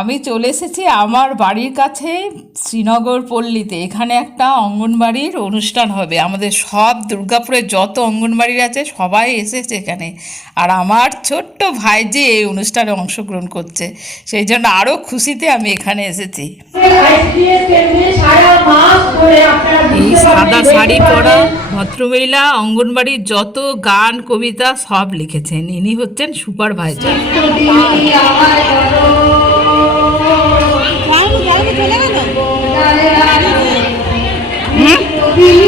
আমি চলে এসেছি আমার বাড়ির কাছে, শ্রীনগর পল্লীতে। এখানে একটা অঙ্গনবাড়ির অনুষ্ঠান হবে। আমাদের সব দুর্গাপুরের যত অঙ্গনবাড়ির আছে, সবাই এসেছে এখানে। আর আমার ছোট্ট ভাই যে এই অনুষ্ঠানে অংশগ্রহণ করছে, সেই জন্য আরও খুশিতে আমি এখানে এসেছি। এই সাদা শাড়ি পরা ভদ্রমহিলা অঙ্গনবাড়ির যত গান, কবিতা সব লিখেছেন। ইনি হচ্ছেন সুপারভাইজার। চলে গেল? হুম?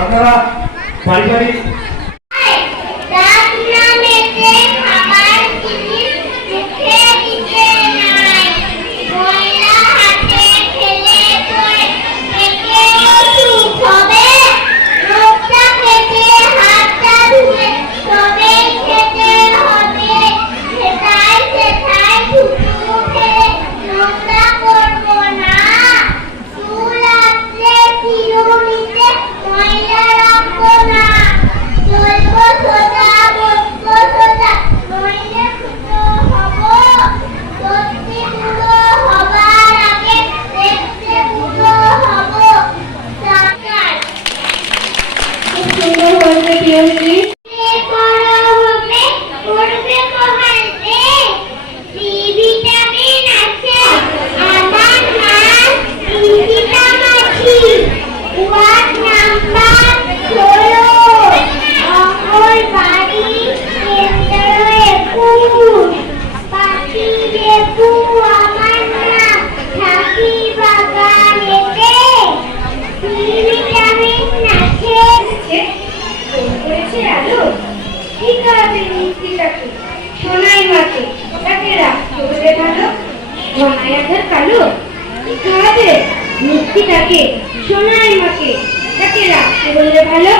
আপনারা বাড়ি সোনাই মাকে তাকে রাখতে বলে ভালো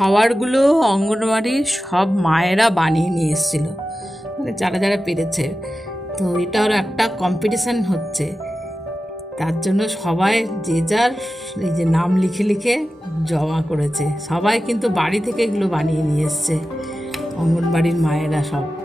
খাবারগুলো অঙ্গনবাড়ির সব মায়েরা বানিয়ে নিয়ে এসেছিল। মানে যারা যারা পেরেছে। তো এটা এটার একটা কম্পিটিশান হচ্ছে। তার জন্য সবাই যে যার এই যে নাম লিখে লিখে জমা করেছে। সবাই কিন্তু বাড়ি থেকে এগুলো বানিয়ে নিয়ে এসছে। অঙ্গনবাড়ির মায়েরা সব।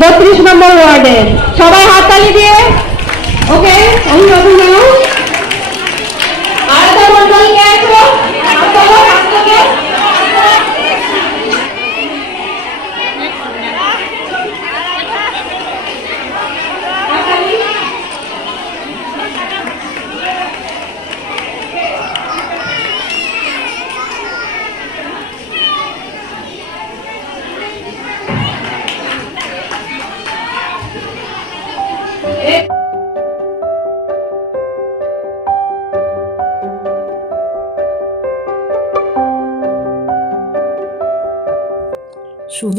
বত্রিশ নম্বর ওয়ার্ডের। সবাই হাততালি দিয়ে। ওকে অভিভাবক নাও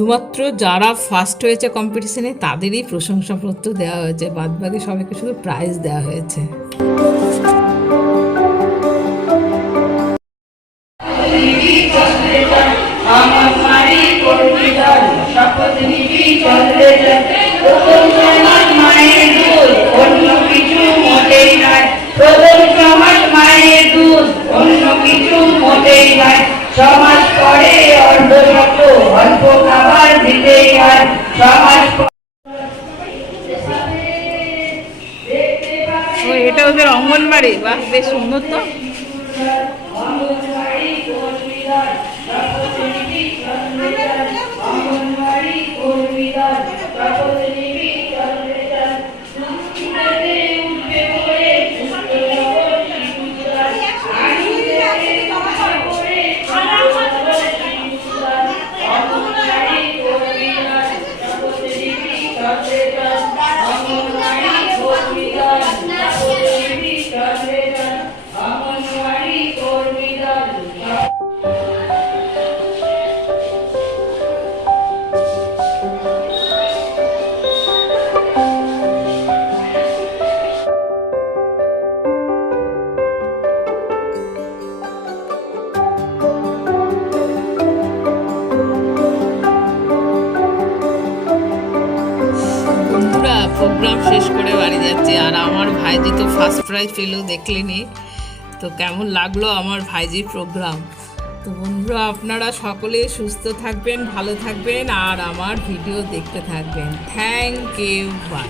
শুধুমাত্র যারা ফার্স্ট হয়েছে কম্পিটিশনে তাদেরই প্রশংসাপত্র দেওয়া হয়েছে। বাদবাকি সবাইকে শুধু প্রাইজ দেওয়া হয়েছে। সমাজ করে খাবার ও এটা ওদের অঙ্গনবাড়ি বাহ বেশ সুন্দর তো। তো পেল দেখলেনি তো কেমন লাগল আমার ভাইজির প্রোগ্রাম তো বন্ধুরা, আপনারা সকলে সুস্থ থাকবেন, ভালো থাকবেন, আর আমার ভিডিও দেখতে থাকবেন। Thank you by